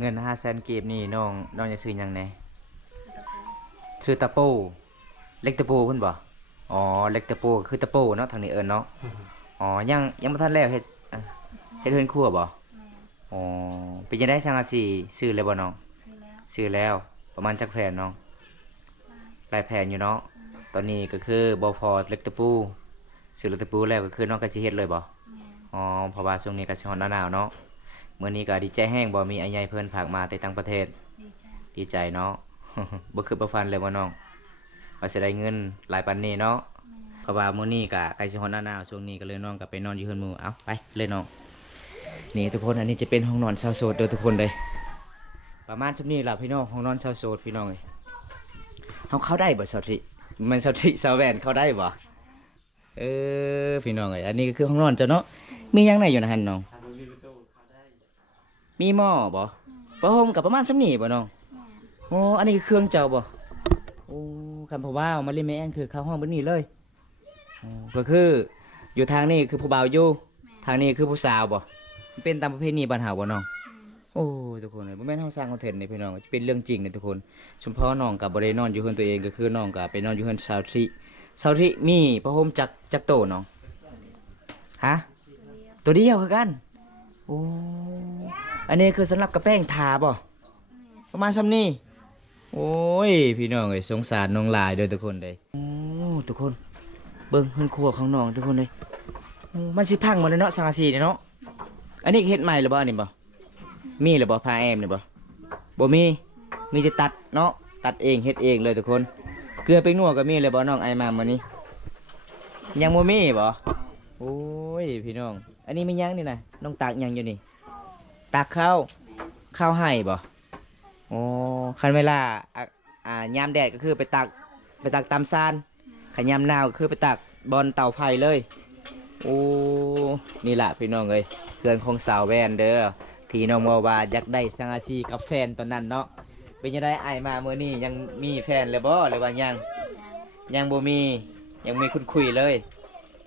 เงิน500,000กีบนี่น้องจะซื้อหยังแหน่ซื้อตะปูซื้อตะปูเล็กตะปูเพิ่นบ่อ๋อเล็กตะปูก็คือตะปูเนาะทางนี้เอิ้นเนาะอ๋อยังบ่ทันแล้วเฮ็ดเฮือนครัวบ่แม่อ๋อเป็นจังได๋สังกะสีซื้อแล้วบ่น้องซื้อแล้วประมาณจักแผ่นน้องหลายลายแผ่นอยู่เนาะตอนนี้ก็คือบ่พอเล็กตะปูซื้อเล็กตะปูแล้วก็คือน้องก็สิเฮ็ดเลยบ่แม่อ๋อเพราะว่าช่วงนี้ก็สิฮ้อนหนาวๆเนาะมื้อนี้ก็ดีใจแฮงบ่มีอ้ายใหญ่เพิ่นฝากมาแต่ต่างประเทศดีใจดีใจเนาะ บ่คือบ่ฟันเลยบ่น้องว่าสิได้เงินหลายปานนี้เนาะแม่เพราะว่ามื้อนี้ก็ใกล้สิฮอดหน้าหนาวช่วงนี้ก็เลยน้องก็ไปนอนอยู่เฮือนหมู่เอ้าไปเลยน้องนี่ทุกคนอันนี้จะเป็นห้องนอนชาวโสดเด้อทุกคนเลยประมาณชุดนี้ล่ะพี่น้องห้องนอนชาวโสดพี่น้องเอ้ยเฮาเข้าได้บ่สาวทิมันสาวทิสาวแว่นเข้าได้บ่เออพี่น้องเอ้ยอันนี้ก็คือห้องนอนเจ้าเนาะมีหยังไหนอยู่นะหั่นน้องมีหม้อบ่ประหมกับประมาณชุดนี้บ่น้อง แม่ โอ้อันนี้คือเครื่องเจ้าบ่โอ้คำพอว่ามาเล่นแม่นคือเข้าห้องเบนนี้เลยอ๋อก็คืออยู่ทางนี้คือผู้บ่าวอยู่ทางนี้คือผู้สาวบ่มันเป็นตามประเพณีบ้านเฮาบ่น้องโอ้ทุกคนเลยบ่แม่นเฮาสร้างคอนเทนต์นี่พี่น้องจะเป็นเรื่องจริงนี่ทุกคนเฉพาะน้องก็บ่ได้นอนอยู่เฮือนตัวเองก็คือน้องก็ไปนอนอยู่เฮือนชาวทริมีผ้าห่มจักโตน้องฮะตัวเดียวคือกันโอ้อันนี้คือสำหรับกระแป้งทาบ่ประมาณซ้ำนี้ โอ้ยพี่น้องเอ้ยสงสารน้องลายเด้อทุกคนเลยโอ้ทุกคนเบิ่งเฮือนครัวของน้องทุกคนเลยโอ้มันสิพังหมดเลยเนาะสังกะสีเนี่ยเนาะอันนี้เฮ็ดใหม่หรือบ่อันนี่บ่มีหรือบ่พาแอมนี่บ่มีแต่ตัดเนาะตัดเองเฮ็ดเองเลยทุกคนเกลือไปนัวก็มีเลยบ่น้องไอมามื้อนี้ยังบ่มีบ่โอ้ยพี่น้องอันนี้มียังนี่นะน้องตากยังอยู่นี่ตากข้าวให้บ่ โอ้คันเวลายามแดดก็คือไปตักตามซานขันยามหนาวก็คือไปตักบอนเตาไฟเลยโอ้นี่แหละพี่น้องเอ้ยเพื่อนของสาวแวนเด้อที่น้องบอกว่าอยากได้สังอาชีกับแฟนตอนนั้นเนาะเป็นยังไงไอายมาเมื่อนี้ยังมีแฟนเลยบ่หรือว่ายังบ่มียังมีคุณคุยเลย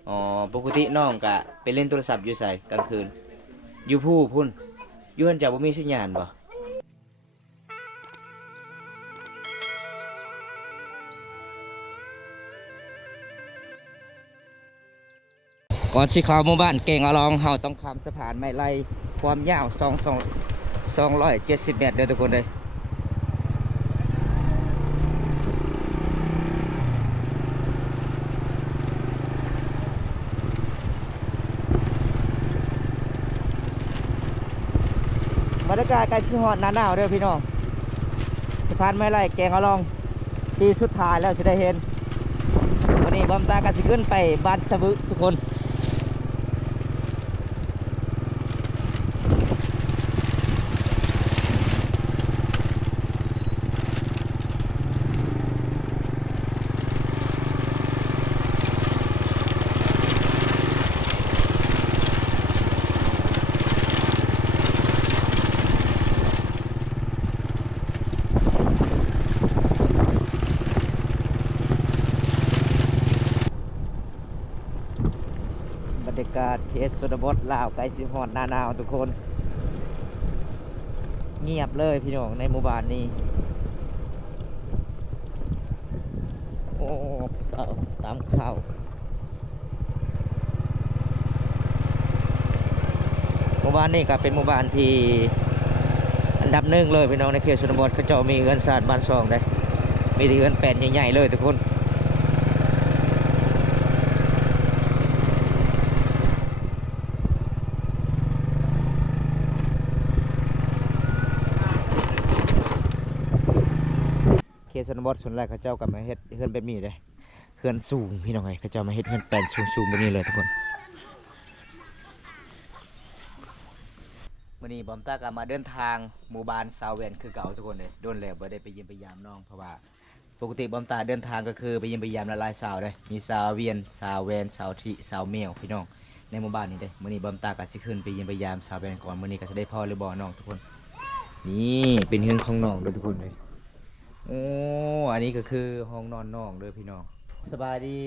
อ๋อปกติน้องกะไปเล่นโทรศัพท์อยู่ใส่กลางคืนอยู่ผู้พุ่นอยู่เพิ่นจะบ่มีสัญญาณบ่ ก่อนสิเข้าหมู่บ้านเก่งอลองเฮาต้องข้ามสะพานไม้ไล่ความยาว270 เมตรเด้อทุกคนเลยบรรยากาศใกล้สิฮอดหน้าหนาวเด้อพี่น้องสะพานไม้ไล่เก่งอลองปีสุดท้ายแล้วสิได้เห็นวันนี้บอมตาก็สิขึ้นไปบ้านสะบึทุกคนบรรยากาศเขตชนบทลาวใกล้สิฮอดหน้าหนาวทุกคนเงียบเลยพี่น้องในหมู่บ้านนี้โอ้สาวตามข่าวหมู่บ้านนี้ก็เป็นหมู่บ้านที่อันดับหนึ่งเลยพี่น้องในเขตชนบทเขาเจ้ามีเฮือนศาสตร์บ้านซองได้มีที่เฮือนแปลนใหญ่ๆเลยทุกคนเขตชนบทส่วนแรกเขาเจ้าก็มาเฮ็ดเฮือนแบบนี้เลยเฮือนสูงพี่น้องไงเขาเจ้ามาเฮ็ดเฮือนแปลนสูงๆแบบนี้เลยทุกคนวันนี้บอมตาก็มาเดินทางหมู่บ้านซาวเวนคือเก่าทุกคนเลยโดนแล้วบ่ได้ไปเยี่ยมไปยามน้องเพราะว่าปกติบอมตาเดินทางก็คือไปเยี่ยมไปยามหลายๆสาวเลยมีสาวเวียนสาวแวนสาวทิสาวเมียวพี่น้องในหมู่บ้านนี้เด้มื้อนี้บอมตาก็สิขึ้นไปเยี่ยมไปยามสาวแวนก่อนมื้อนี้ก็จะได้พ่อหรือบ่น้องทุกคนนี่เป็นเฮือนของน้องเด้อทุกคนเลยโอ้อันนี้ก็คือห้องนอนน้องเด้อพี่น้องสบายดี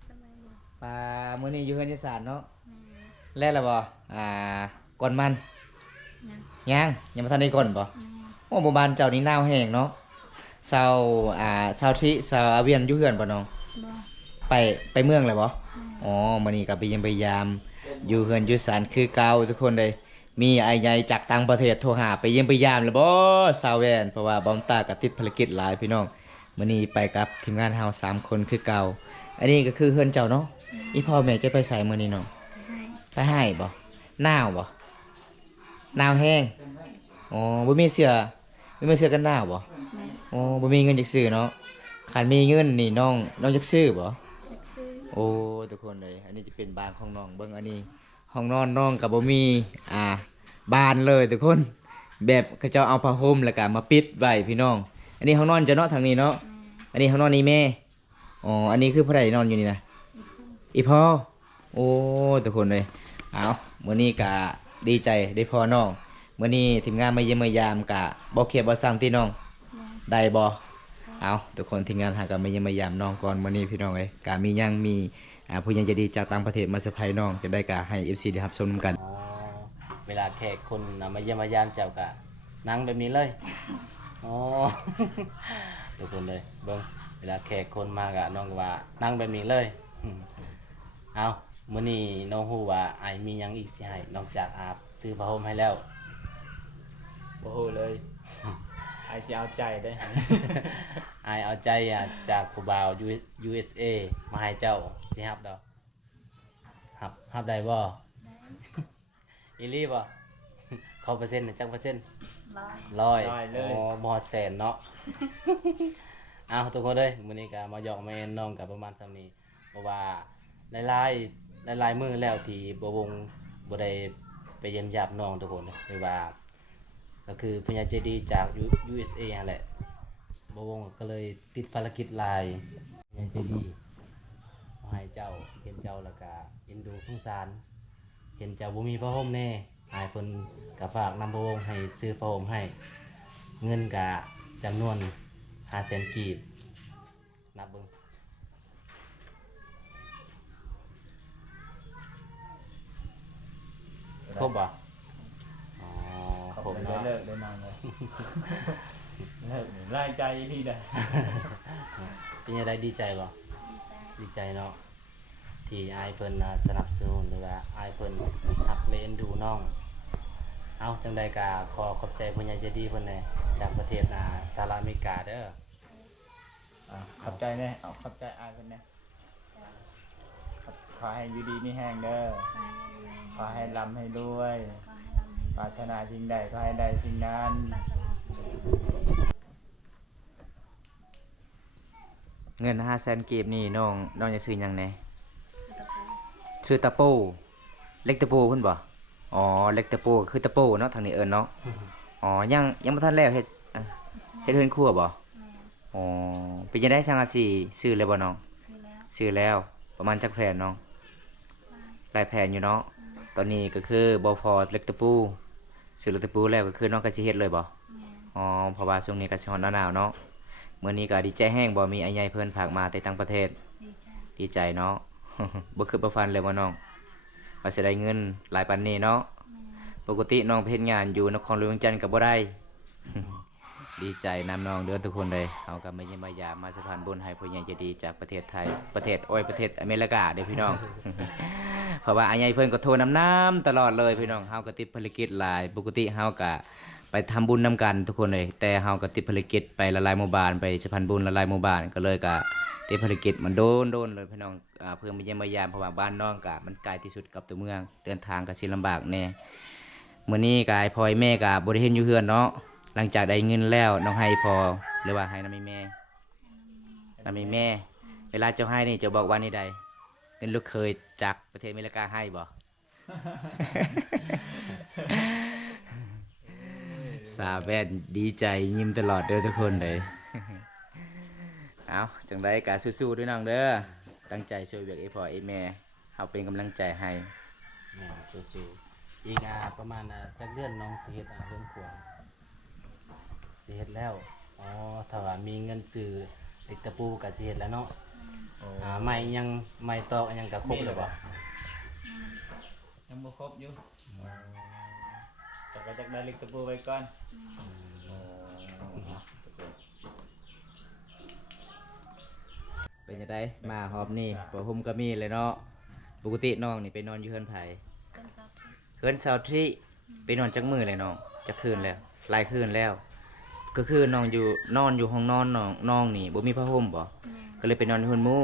สบายดีมื้อนี้อยู่เฮือนอีสานเนาะแม่แล้วล่ะบ่ก่อนมันยังยังบ่ทันได้ก่อนบ่ แม่ โอ้หมู่บ้านเจ้านี่หนาวแห้งเนาะชาวชาวที่ชาวอาเวียนอยู่เฮือนบ่น้อง บ่ ไปเมืองเลยบ่อ๋อมื้อนี้ก็ไปเยี่ยมพยายามอยู่เฮือนอยู่ศาลคือเก่าทุกคนเลยมีไอ้ใหญ่จากต่างประเทศโทรหาไปเยี่ยมพยายามแล้วบ่สาวแวนเพราะว่าบอมตาก็ติดภารกิจหลายพี่น้องมื้อนี้ไปกับทีมงานเฮา3คนคือเก่าอันนี้ก็คือเฮือนเจ้าเนาะอีพ่อแม่จะไปไสมื้อนี้เนาะ ให้ ไปให้บ่หนาวบ่หนาวแห้งอ๋อบ่มีเสื้อกันหนาวบ่ แม่ อ๋อบ่มีเงินจักซื้อเนาะคันมีเงินนี่น้องจักซื้อบ่ อยากซื้อ โอ้ทุกคนเลย อันนี้จะเป็นบ้านของน้องเบิ้งอันนี้ห้องนอนน้องกับบ่มีบานเลยทุกคน แบบเขาเจ้าเอาผ้าห่มแล้วก็มาปิดไว้พี่น้อง อันนี้ห้องนอนจะเนาะทางนี้เนาะ แม่ อันนี้ห้องนอนนี้แม่อ๋ออันนี้คือผู้ใดนอนอยู่นี่นะ อีกผู้ อีพ่อโอ้ทุกคนเลยเอามื้อนี้ก็ดีใจได้พ่อน้องมื้อนี้ทีมงานมาเยี่ยมมายามกะบ่เขียบบ่สั่งที่น้อง แม่ ได้บ่เอาทุกคนทีมงานหากันมาเยี่ยมมายามน้องก่อนมื้อนี้พี่น้องเอ้ยกะมียังมีผู้ยังใจะดีจากต่างประเทศมาเซอร์ไพรส์น้องจะได้กะให้ FC ได้รับชมนำกัน อ๋อเวลาแขกคนมาเยี่ยมมายามเจ้ากะนั่งแบบนี้เลยอ๋อ ทุกคนเลยเบิ้งเวลาแขกคนมากะน้องก็ว่านั่งแบบนี้เลย เอามื้อนี้น้องฮู้ว่าไอายมีหยังอีกสิให้นอกจากอาบซื้อผ้าห่มให้แล้ว โอ้โหเลยไอสิเอาใจได้ ไอายเอาใจจากผู้บ่าว USA มาให้เจ้าสิฮับดอกฮับได้บ่ ได้ อีหลีบ่ ขอเปอร์เซ็นต์จักเปอร์เซ็นต์ ร้อย ร้อย ร้อยเลย อ๋อมอดแสนเนาะ เอาทุกคนเลยมื้อนี้ก็มาหยอกมาเอ็นน้องกับประมาณส่ำนี้เพราะว่าหลายมื้อแล้วที่บ่วงบ่ได้ไปเยี่ยมญาติน้องทุกคนเลยหรือว่า ก็คือผู้ใหญ่ใจดีจาก USA นั่นแหละบ่วงก็เลยติดภารกิจหลายผู้ใหญ่ใจดีขอให้เจ้าเห็นเจ้าแล้วก็เอ็นดูสงสาร เห็นเจ้าบ่มีผ้าห่มแน่อายเพิ่นก็ฝากนำพระองค์ให้ซื้อผ้าห่มให้ เงินก็จำนวน500,000กีบนับเบิ่งครบบ่อ๋อครบเนาะ เลิกได้นอนเลยเลิกไล่ใจพี่ได้ เป็นยังไงดีใจบ่ ดีใจ ดีใจเนาะที่อายเพิ่นสนับสนุนหรือว่าอายเพิ่นฮักและเอ็นดูน้อง เอาจังใดก็ขอขอบใจผู้ใหญ่ใจดีเพิ่นแหน่จากประเทศสหรัฐอเมริกาเด้อ ขอบใจแน่เอาขอบใจอายเพิ่นแน่ขอให้อยู่ดีมีแห้งเด้อ ขอให้ร่ำให้รวย ขอให้เราให้ ปรารถนาสิ่งใดขอให้ได้สิ่งนั้น ปรารถนาสิ่งใด เงิน500,000กีบนี่น้องจะซื้อหยังแหน่ สุตะปู ซื้อตะปูเล็กตะปูเพิ่นบ่อ๋อเล็กตะปูก็คือตะปูเนาะทางนี้เอิ้นเนาะอ๋อยังบ่ทันแล้วเฮ็ดเฮือนครัวบ่ แม่ อ๋อเป็นจังได๋ช่างอาสีซื้อเลยบ่น้อง ซื้อแล้ว ซื้อแล้วประมาณจักแผ่นน้อง ลายหลายแผ่นอยู่เนาะตอนนี้ก็คือบ่พอเล็กตะปูซื้อเล็กตะปูแล้วก็คือน้องก็สิเฮ็ดเลยบ่ แม่ อ๋อเพราะว่าช่วงนี้ก็สิฮ้อนหนาวๆเนาะมื้อนี้ก็ดีใจแฮงบ่มีอ้ายใหญ่เพิ่นฝากมาแต่ต่างประเทศ ดีใจ ดีใจเนาะ บ่คือบ่ฟันเลยว่าน้องว่าสิได้เงินหลายปานนี้เนาะ แม่ ปกติน้องไปเฮ็ดงานอยู่นครหลวงจันทน์ก็บ่ได้ ดีใจนำน้องเด้อทุกคนเลยเฮาก็มาเยี่ยมมายามมาสะพานบุญให้ผู้ใหญ่ใจดีจากประเทศไทยประเทศอเมริกาเด้อพี่น้อง เพราะว่าอ้ายใหญ่เพิ่นก็โทรน้ำตลอดเลยพี่น้องเฮาก็ติดภารกิจหลายปกติเฮาก็ไปทำบุญนํกันทุกคนเลยแต่เฮาก็ติดภารกิจไปละลายหมู่บ้านไปสะพานบุญละลายหมู่บ้านก็เลยก็ติดภารกิจมันโดนเลยพี่น้องเพื่อมาเยี่ยมมายามเพราะว่าบ้านน้องก็มันไกลที่สุดกับตัวเมืองเดินทางก็สิลำบากแน่มื้อนี้ก็อ้ายพ่ออ้ายแม่ก็บ่ได้เห็นอยู่เฮือนเนาะหลังจากได้เงินแล้วน้องให้พอหรือว่าให้น้ำมีแม่น้ำมีแม่ เวลาเจ้าให้นี่เจ้าบอกว่านี่ใดเป็นลูกเคยจากประเทศอเมริกาให้บ่ สาวแว่นดีใจยิ้มตลอดเด้อทุกคนเลย เอาจังไดกะสู้ๆด้วยน้องเด้อตั้งใจช่วยเวียกไอ้พ่อไอ้แม่เฮาเป็นกำลังใจให้ แม่สู้ๆอีกประมาณจักเดือนน้องสิเฮ็ดเรื่องครัวสิเฮ็ดแล้วอ๋อถ้าว่ามีเงินซื้อเล็กตะปูก็สิเฮ็ดแล้วเนาะไม้ยังไม้ตอกยังก็ครบแล้วบ่ ยังบ่ครบอยู่แต่ก็จักได้เล็กตะปูไว้ก่อน จะได้มาหอบนี่บ่ห่มก็มีเลยเนาะปกติน้องนี่ไปนอนอยู่เฮือนไผ เป็นเจ้าที่ เฮือนเซาที่ไปนอนจักมื้อเลยน้องจักคืนแล้วหลายคืนแล้ว ก็คือน้องอยู่นอนอยู่ห้องนอนน้องนี่บ่มีผ้าห่มบ่ แม่ ก็เลยไปนอนในเฮือนหมู่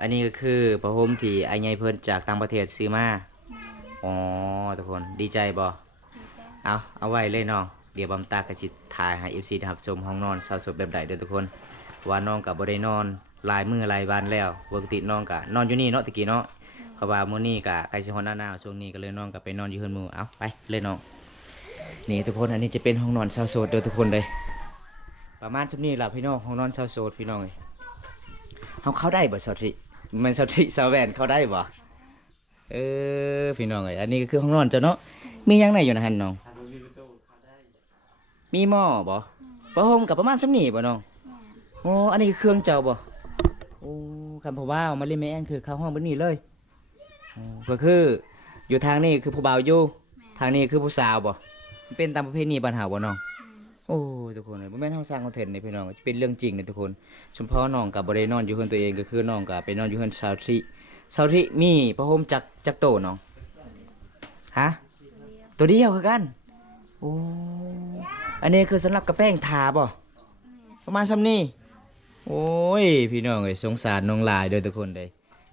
อันนี้ก็คือผ้าห่มที่อ้ายใหญ่เพิ่นจากต่างประเทศซื้อมา แม่ อ๋อทุกคนดีใจบ่ ดีใจ เอาไว้เลยน้องเดี๋ยวบำตากระสิถ่ายให้ FC นะครับชมห้องนอนสาวสดแบบใดเด้อทุกคนว่าน้องก็บ่ได้นอนหลายมื้อหลายวันแล้วปกติน้องก็นอนอยู่นี่เนาะตะกี้เนาะเพราะว่ามื้อนี้ก็ใกล้สิฮอดหน้าหนาวช่วงนี้ก็เลยน้องก็ไปนอนอยู่เฮือนหมู่เอาไปเลยน้องนี่ทุกคนอันนี้จะเป็นห้องนอนสาวโสดเด้อทุกคนเลยประมาณจุดนี้ล่ะพี่น้องห้องนอนสาวโสดพี่น้องเอ้ยเฮาเข้าได้บ่สาวทิมันสาวทิสาวแวนเข้าได้บ่พี่น้องเอ้ยอันนี้ก็คือห้องนอนเจ้าเนาะมีหยังไหนอยู่นะหั่นน้องมีหม้อบ่ผ้าห่มกับประมาณส่ำนี้บ่น้อง แม่ โอ้อันนี้คือเครื่องเจ้าบ่โอ้คันเพราะว่ามาเล่นแม่แอนคือเข้าห้องเบิดนี้เลยอ๋อก็คืออยู่ทางนี้คือผู้บ่าวอยู่ทางนี้คือผู้สาวบ่มันเป็นตามประเพณีบ้านเฮาบ่น้อง โอ้ทุกคนเลยบ่แม่นเฮาสร้างคอนเทนต์นี่พี่น้องเป็นเรื่องจริงนี่ทุกคนเฉพาะน้องก็บ่ได้นอนอยู่เฮือนตัวเองก็คือน้องก็ไปนอนอยู่เฮือนชาวทิมีผ้าห่มจักโตน้องฮะ ตัวเดียวตัวเดียวคือกันโอ้อันนี้คือสำหรับกระแป้งทาบ่ แม่ ประมาณซ้ำนี้โอ้ยพี่น้องเอ้ยสงสารน้องหลายเด้อทุกคนเลย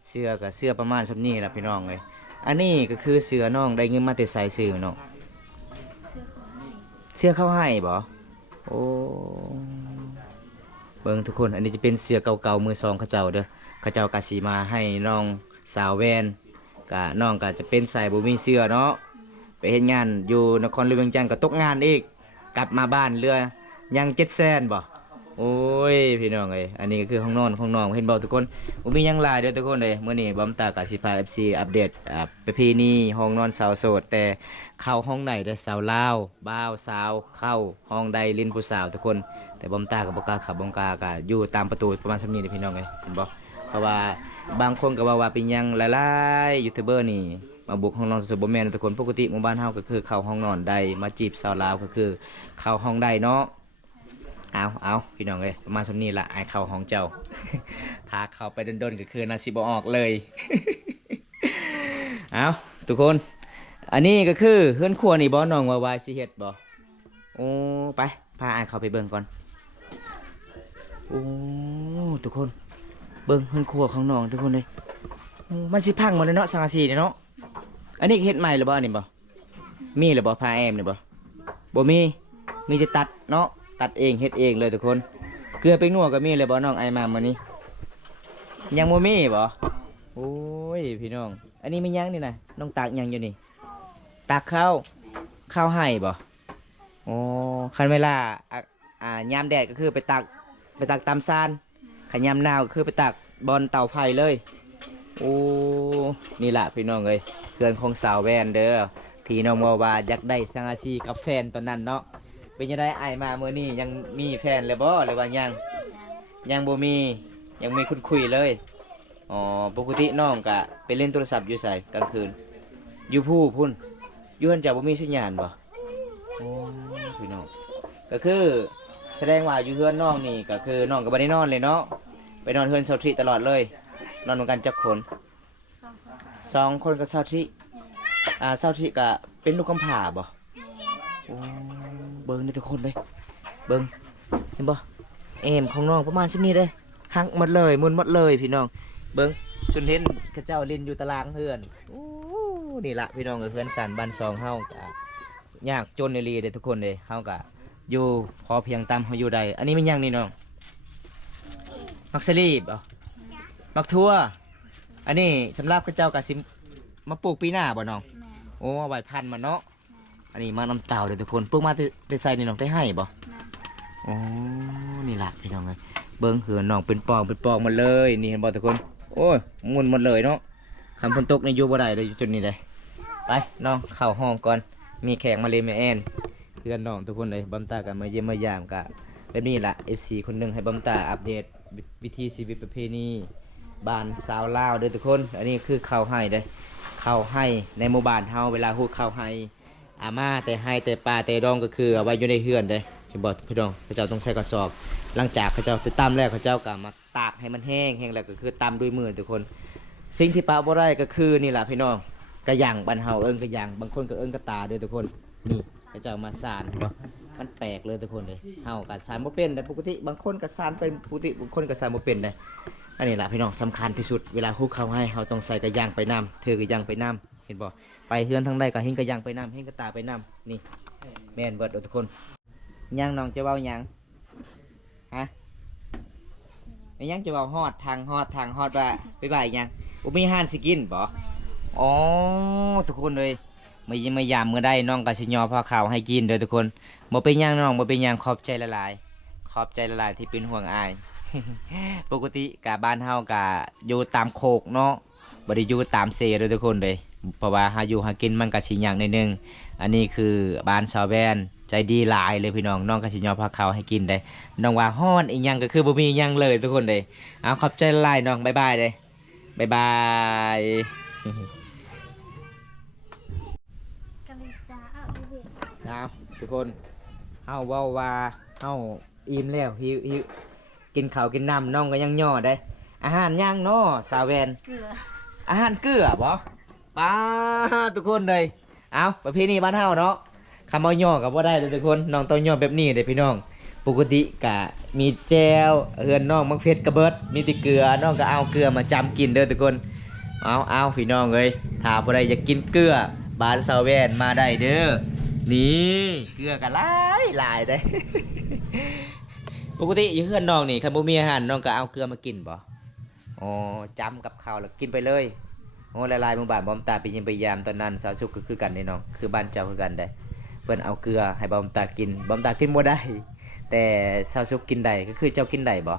เสื้อกับเสื้อประมาณซ้ำนี้ล่ะพี่น้องเอ้ยอันนี้ก็คือเสื้อน้องได้เงินมาแต่ใส่ซื้อน้อง เสื้อเขาให้ เสื้อเข้าให้บ่โอ้เบิ่งทุกคนอันนี้จะเป็นเสื้อเก่าๆมือสองเขาเจ้าเด้อเขาเจ้ากะสิมาให้น้องสาวแวนกะน้องก็จะเป็นใส่บ่มีเสื้อเนาะไปเฮ็ดงานอยู่นครหลวงเวียงจันทน์ก็ตกงานอีกกลับมาบ้านเรือยัง700,000บ่โอ้ยพี่น้องเอ้ยอันนี้ก็คือห้องนอนของน้องเห็นบ่ทุกคนบ่มีหยังหลายเด้อทุกคนเลยมื้อนี้บอมตากะสิพา FC อัปเดตประเพณีห้องนอนสาวโสดแต่เข้าห้องไหนเด้อสาวลาวบ่าวสาวเข้าห้องใดลิ้นผู้สาวทุกคน แต่บอมตากับบอกล้าขับบอมกากะอยู่ตามประตูประมาณสำนี้เด้อพี่น้องเอ้ยเห็นบ่เพราะว่าบางคนก็ว่าเป็นหยังหลายๆยูทูบเบอร์นี่มาบุกห้องนอนสบ่แม่นทุกคนปกติหมู่บ้านเฮาก็คือเข้าห้องนอนใดมาจีบสาวลาวก็คือเข้าห้องใดเนาะเอาพี่น้องเอ้ยประมาณสำนี้ละไอ้เข้าห้องเจ้า ถ้าเข้าไปดนๆก็คือน่าสิบ่ออกเลย เอาทุกคน อันนี้ก็คือเฮือนครัวนี่บ่น้องว่าสิเฮ็ดบ่โอ้ไปพาอ้ายเข้าไปเบิ่งก่อนโอ้ทุกคนเบิ่งเฮือนครัวของน้องทุกคนเลยโอ้มันสิพังหมดเลยเนาะสังกะสีนี่เนาะอันนี้เฮ็ดใหม่หรือบ่อันนี้บ่มีหรือบ่พาแอมนี่บ่บ่มีแต่ตัดเนาะตัดเองเฮ็ดเองเลยทุกคนเกลือเป็นนัวก็มีเลยบ่น้องไอ้มามื้อนี้ยังบ่มีบ่โอ้ยพี่น้องอันนี้มีหยังนี่น่ะน้องตากหยังอยู่นี่ตากข้าวให้บ่โอ้คันเวลายามแดดก็คือไปตักตามซานขันยามหนาวก็คือไปตักบอนเตาไฟเลยโอ้นี่ล่ะพี่น้องเอ้ยเพื่อนของสาวแวนเด้อที่น้องบอกว่าอยากได้สังอาชีกับแฟนตอนนั้นเนาะเป็นยังไงอ้ายมาเมื่อนี้ยังมีแฟนเลยบ่หรือว่ายังบ่มียังมีคุณคุยเลยอ๋อปกติน้องก็ไปเล่นโทรศัพท์อยู่ไสกลางคืนอยู่ผู้พุ่นอยู่เพิ่นจะบ่มีสัญญาณบ่โอ้พี่น้องก็คือแสดงว่าอยู่เฮือนน้องนี่ก็คือน้องก็บ่ได้นอนเลยเนาะไปนอนเฮือนเซาทริตลอดเลยนอนนำกันจักคน สองคน2 คนกับเซาทริเซาทริก็เป็นลูกกำพร้าบ่โอ้เบิ่งนี่ทุกคนเลยเบิ่งเห็นบ่เอมของน้องประมาณ10นี้เด้หักหมดเลยมุนหมดเลยพี่น้องเบิ่งจนเห็นเขาเจ้าเล่นอยู่ตารางเฮือนโอ้นี่ล่ะพี่น้องเฮือนสันบ้านซองเฮาก็ยากจนอีหลีเด้ทุกคนเด้เฮาก็อยู่พอเพียงตามเขาอยู่ใดอันนี้มันยังนี่น้องมักสลีบมักทั่วอันนี้สำหรับข้าเจ้ากะสิมาปลูกปีหน้าบ่น้อง แม่ โอ้เอาไว้พันธุ์มันเนาะอันนี้มาน้ำเต่าเลยทุกคนปลูกมาแต่ใส่นี่น้องได้ให้บ่ แม่ โอ้นี่ล่ะพี่น้องเลยเบิ้งเหือนน้องเป็นปองหมาเลยนี่เห็นบ่ทุกคนโอ้ยมุนหมดเลยเนาะคำฝนตกในอยู่บ่ได้เลยอยู่จุดนี้เลยไปน้องเข้าห้องก่อนมีแขกมาเลยแม่แอนเพื่อนน้องทุกคนเลยบัมตากันมาเยี่ยมมายามกะแบบนี้ล่ะ FC คนหนึงให้บัมตาอัปเดตวิถีชีวิตประเพณีบ้านสาวลาวเด้อทุกคนอันนี้คือข้าวให้เด้อข้าวให้ในหมู่บ้านเฮาเวลาฮู้ข้าวให้อาม่าแต่ให้แต่ปลาแต่ดองก็คือเอาไว้อยู่ในเฮือนเด้อ เห็นบ่พี่น้องเขาเจ้าต้องใช้กระสอบหลังจากเขาเจ้าไปตำแล้วเขาเจ้าก็มาตากให้มันแห้งแล้วก็คือตำด้วยมือทุกคนสิ่งที่ปะบ่ได้ก็คือนี่ล่ะพี่น้องกระหยังบ้านเฮาเอิ้นกระหยังบางคนก็เอิ้นกระตาเด้อทุกคนนี่เขาเจ้ามาสานบ่มันแปลกเลยทุกคนเลยเฮาก็สานบ่เป็นแต่ปกติบางคนก็สานเป็นปกติบางคนก็สานบ่เป็นเลยอันนี้ล่ะพี่น้องสำคัญที่สุดเวลาฮุกเขาให้เฮาต้องใส่กระหยังไปน้ำถือกระหยังไปน้ำเห็นบ่ไปเฮือนทางใดก็เห็นกระหยังไปน้ำเห็นกระตาไปน้ำนี่แม่นเบิดเด้อทุกคนยังน้องจะเว้าหยังฮะไอ้ยังจะเว้าฮอดทางฮอดว่าไปบ่ายยังบ่มีอาหารสิกินบ่ แม่ อ๋อทุกคนเลยไม่ยามเมื่อได้น้องกสิยอพาข่าวให้กินเด้อทุกคนบ่เป็นหยังน้องบ่เป็นหยังขอบใจละลายขอบใจละลายที่เป็นห่วงอาย ปกติกะบ้านเฮากะอยู่ตามโคกเนาะบ่ได้อยู่ตามเซเด้อทุกคนเลยเพราะว่าหาอยู่หากินมันก็สิยากนิดนึงอันนี้คือบ้านชาวแวนใจดีหลายเลยพี่น้องน้องกสิยอพาข่าวให้กินได้น้องว่าฮ้อนอีหยังก็คือบ่มีหยังเลยทุกคนเลยเอาขอบใจละลายน้องบ๊ายบายเลยบ๊ายบาย กะลิจ้าเวีย นะทุกคนเฮาเว้าว่าเฮาอิ่มแล้วหิวกินข้าวกินน้ำน้องก็ยังย่อได้ อาหารย่างน้อสาวแวน เกลือ อาหารเกลือบ่ป้าทุกคนเลยเอาประเพณีบ้านเฮาเนาะคำเอาย่อกับว่าได้เลยทุกคนน้องต้องย่อแบบนี้เลยพี่น้องปกติกะมีแจวเฮือนน้องมักเผ็ดกระเบิดมีแติเกลือน้องก็เอาเกลือมาจำกินเด้อทุกคนเอาพี่น้องเลยถ้าผู้ใดอยากกินเกลือบ้านสาวแวนมาได้เด้อ นี่เกลือกันหลายได้ ปกติอยู่เพื่อนน้องนี่คันบ่มีอาหารน้องก็เอาเกลือมากินบ่อ๋อจำกับข้าวแล้วกินไปเลยโอ้ละลายหมู่บ้านบอมตาไปยิมไปยามตอนนั้นสาวสุกก็คือกันนี่น้องคือบ้านเจ้าคือกันได้เพิ่นเอาเกลือให้บอมตากินบอมตากินบ่ได้ แต่สาวสุกกินได้ก็คือเจ้ากินได้บ่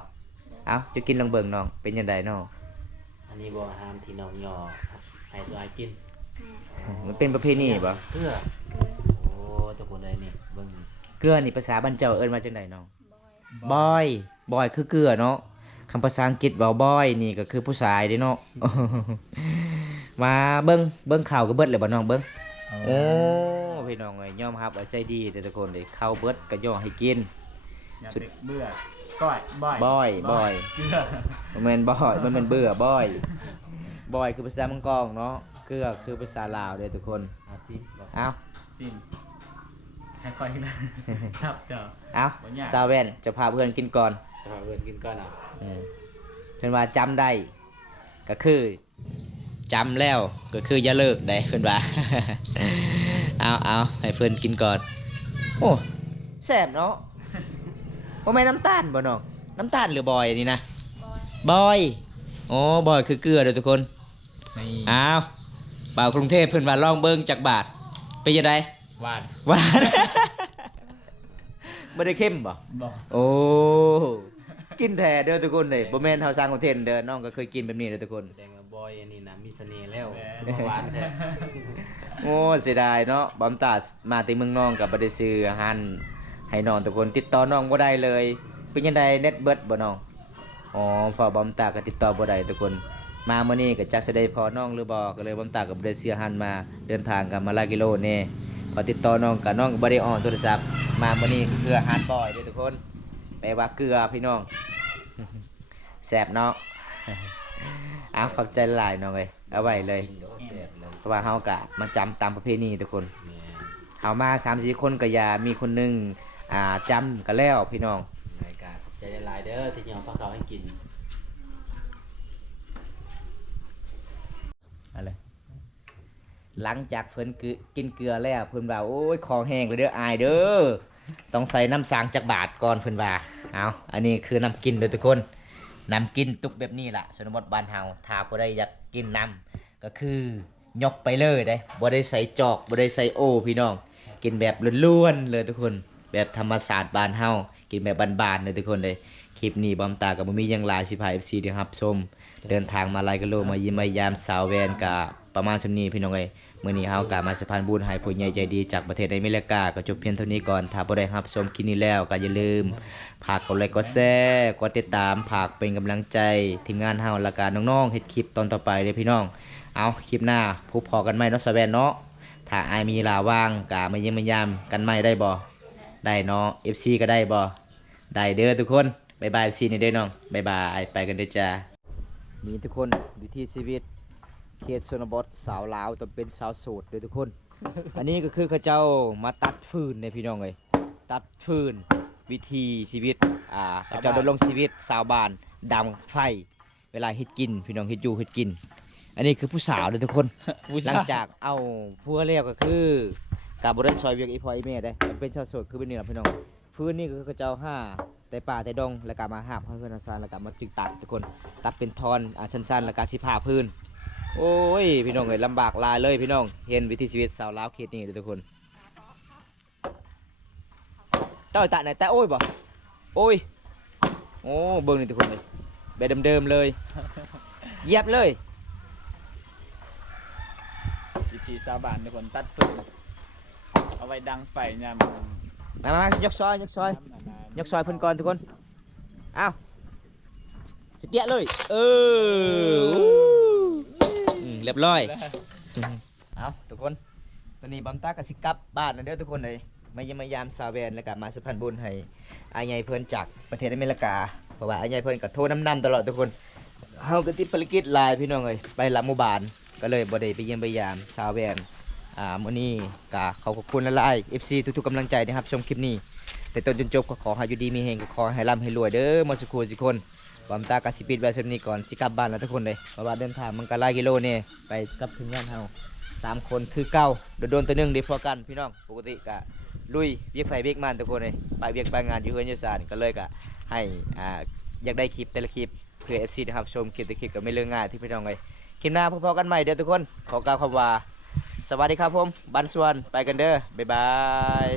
เอ้าเจ้ากินลองเบิ่งน้องเป็นจังไดน้อง อันนี้บ่อาหารที่น้องย่อให้สายกิน มันเป็นประเพณีบ่ เกลือโอ้ทุกคนเลยนี่เบิ่ง เกลือนี่ภาษาบ้านเจ้าเอิ้นว่าจังไดน้อง บอย บอยคือเกลือเนาะคำภาษาอังกฤษว่าบอยนี่ก็คือผู้ชายเด้เนาะ มาเบิ้งข่าวก็เบิดเลยบ่น้องเบิ้งโอ้พี่น้องเอ้ยยอมรับว่าใจดีเด้อทุกคนเลยข้าวเบิดก็ย่อให้กิน อย่าไปเบื่อก้อยบ่อย บอย เกลือ บ่แม่นบอยมันเป็นเบื่อบอยบอยคือภาษามังกรเนาะเกลือคือภาษาลาวเด้อทุกคน เอาสิบ่ เอา สิค่อยๆนะครับเจ้า เอา บ่ยาก ซาเว่นจะพาเพื่อนกินก่อน จะพาเพิ่นกินก่อนเอา เพิ่นว่าจำได้ก็คือจำแล้วก็คืออย่าเลิกได้เพิ่นว่า เอาให้เพิ่นกินก่อนโอ้แซ่บเนาะบ่แม่นน้ำตาลบ่น้องน้ำตาลหรือบอยนี่นะ บอยบอยโอ้บอยคือเกลือเด้อทุกคน นี่ อ้าวบ่าวกรุงเทพเพิ่นว่าลองเบิ่งจักบาทเป็นจังได หวาน หวาน บ่ได้เข้มบ่ บอก โอ้ กินแท้เด้อทุกคนเลยบ่แม่นเฮาสร้างคอนเทนต์เด้อน้องก็เคยกินแบบนี้เด้อทุกคน แสดงว่าบอยอันนี้นะมีเสน่ห์แล้วหวานแท้ โอ้เสียดายเนาะบอมตามาที่เมืองน้องกับบ่ได้ซื้ออาหารให้น้องทุกคนติดต่อน้องบ่ได้เลย เป็นจังไดเน็ตเบิดบ่น้องอ๋อพอบอมตาก็ติดต่อบ่ได้ทุกคน มามื้อนี้ก็จักสิได้พอน้องหรือบ่ก็เลยบอมตาก็บ่ได้ซื้ออาหารมาเดินทางกันมาหลายกิโลแน่พอติดต่อน้องก็น้องก็บ่ได้ออนโทรศัพท์มามื้อนี้ก็คืออาหารบ่อยเด้อทุกคนแปลว่าเกลือพี่น้อง แซ่บเนาะ เอาขอบใจหลายน้องเอ้ยเอาไว้เลย กินก็แซ่บเลย เพราะว่าเฮากะมาจำตามประเพณีทุกคน แม่น เฮามา3-4คนก็อย่ามีคนหนึงจำกันแล้วพี่น้อง รายการขอบใจหลายๆเด้อที่ยอมพาเขาให้กิน อะไรหลังจากเพิ่นกินเกลือแล้วเพิ่นว่าโอ้ยคอแห้งเลยเด้ออายเด้อต้องใส่น้ำสางจักบาทก่อนเพิ่นว่าเอาอันนี้คือน้ำกินเด้อทุกคนน้ำกินตุกแบบนี้ล่ะชนบทบ้านเฮาถ้าผู้ใดอยากกินน้ำก็คือยกไปเลยได้บ่ได้ใส่จอกบ่ได้ใส่โอพี่น้องกินแบบล้วนๆเลยทุกคนแบบธรรมศาสตร์บ้านเฮากินแบบบ้านๆเลยทุกคนเลยคลิปนี้บอมตากับบ่มีหยังหลายสิพา FC ได้รับชมเดินทางมาหลายกิโลมายิ้มมายามสาวแวนกะประมาณส่ำนี้พี่น้องเอ้ยมื้อนี้เฮากะมาสะพานบุญให้ผู้ใหญ่ใจดีจากประเทศอเมริกาก็จบเพียงเท่านี้ก่อนถ้าบ่ได้รับชมคลิปนี้แล้วก็อย่าลืมฝากกดไลค์กดแชร์กดติดตามฝากเป็นกำลังใจทีมงานเฮาและก็น้องๆเฮ็ดคลิปตอนต่อไปเด้อพี่น้องเอาคลิปหน้าพบพอกันใหม่เนาะสาวแวนเนาะถ้าอายมีเวลาว่างก็มาเยี่ยมมายามกันใหม่ได้บ่ ได้เนาะ FC ก็ได้บ่ได้เด้อทุกคนบ๊ายบาย FC นี่เด้อน้องบ๊ายบายไปกันเด้อจ้านี่ทุกคนวิถีชีวิตเขตชนบทสาวลาวต้องเป็นสาวโสดเด้อทุกคน อันนี้ก็คือเขาเจ้ามาตัดฟืนเนี่ยพี่น้องเอ้ยตัดฟืนวิธีชีวิตเขาเจ้าดำรงชีวิตชาวบ้านดังไฟเวลาเฮ็ดกินพี่น้องเฮ็ดอยู่เฮ็ดกิน อันนี้คือผู้สาวเด้อทุกคน หลังจากเอาผัวแล้วก็คือการบ่ได้ซอยเวียกอีพ่ออีแม่ได้เป็นชาวโสดคือเป็นนี่ล่ะพี่น้องฟืนนี่ก็คือเขาเจ้าห้าแต่ป่าแต่ดงแล้วก็มาหาบเพื่อนๆซานแล้วก็มาจึงตัดทุกคนตัดเป็นทอนสั้นๆแล้วก็สิผ่าพื้นโอ้ยพี่น้องเอ้ยลำบากหลายเลยพี่น้องเห็นวิถีชีวิตสาวลาวเขตนี้เด้อทุกคนเต้าตะไหนแต่โอ้ยบ่โอ้ยโอ้เบิ่งนี่ทุกคนเลยแบบเดิมๆเลยเหยียบเลย วิธีชาวบ้านทุกคนตัดฟืนเอาไว้ดังไฟยาม มายกซอยยกซอยยกซอยเพิ่นก่อนทุกคนอ้าวสิเตี้ยเลยเรียบร้อยเอาทุกคนตอนนี้บัมตากับสิกลับบ้านนะเด้อทุกคนเลยมาเยี่ยมมายามสาวแวนแล้วก็มาสุพรรณบุญให้อายใหญ่เพิ่นจากประเทศอเมริกาเพราะว่าอายใหญ่เพิ่นก็โทรนำตลอดทุกคนเฮาก็ติดภารกิจหลายพี่น้องเอ้ยไปละหมู่บ้านก็เลยบ่ได้ไปเยี่ยมไปยามสาวแวนมื้อนี้ก็ขอบคุณหลายๆ FC ทุกๆกำลังใจนะครับชมคลิปนี้แต่ต้นจนจบก็ขอให้อยู่ดีมีเฮงก็ขอให้ร่ำให้รวยเด้อหมดสุขทุกคนบัมตากับสิปิดไว้เท่านี้ก่อนสิกลับบ้านแล้วทุกคนเลยเพราะว่าเดินทางมันก็หลายกิโลนี่ไปกลับถึงงานเฮา3 คนคือเก่าโดนตัวนึงได้พอกันพี่น้องปกติก็ลุยเวียกไฟเวียกมันทุกคนเลยไปเวียกไปงานอยู่เฮือนอยู่ศาลก็เลยก็ให้อยากได้คลิปแต่ละคลิปเพื่อ FC นะครับชมคลิปแต่คลิปก็ไม่เรื่องง่ายที่พี่น้องเลยคลิปหน้าพบกันใหม่เด้อทุกคนขอกล่าวคำว่าสวัสดีครับผมบันสวนไปกันเด้อบ๊ายบาย